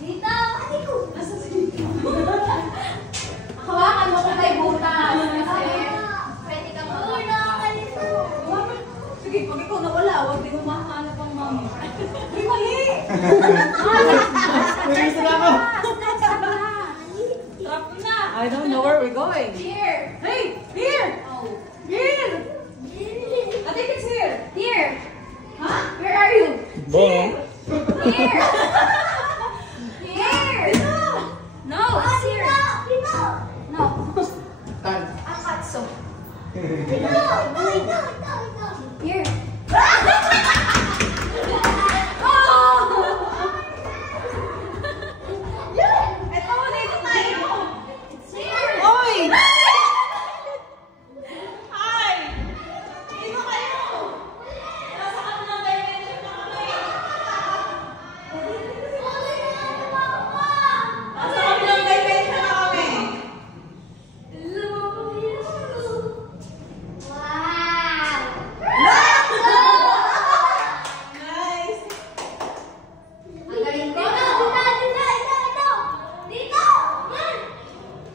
Dito! Nasa dito? Hawakan mo kung may butas. Kasi pwede kang makakalito. Sige, pag ikaw nawala, huwag din mo makahanap ang mami. Hindi mali! Naging sila ako. Trap na! I don't know where we're going. Here! Hey! Here! Oh. Here! I think it's here. Here! Huh? Where are you? Bong. Here! Here! No, it's here. No. Tan. Akatso. Here. Ito, dito tayo. It's here. Oy! Hi! Dito kayo! Nasa kabilang dimension na kami. Nasa kabilang dimension na kami. Nice! Ang galing ko.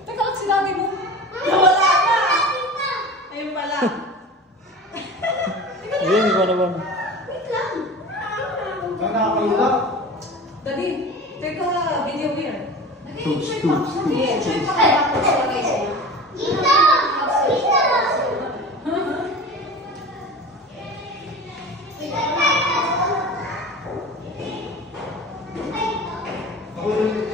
Teka lang, sinabi mo. Nawala na! Ayun pala. Ayun, iba naman. Saan nakakalula? Dali, take a video here. Yes. Ako rin.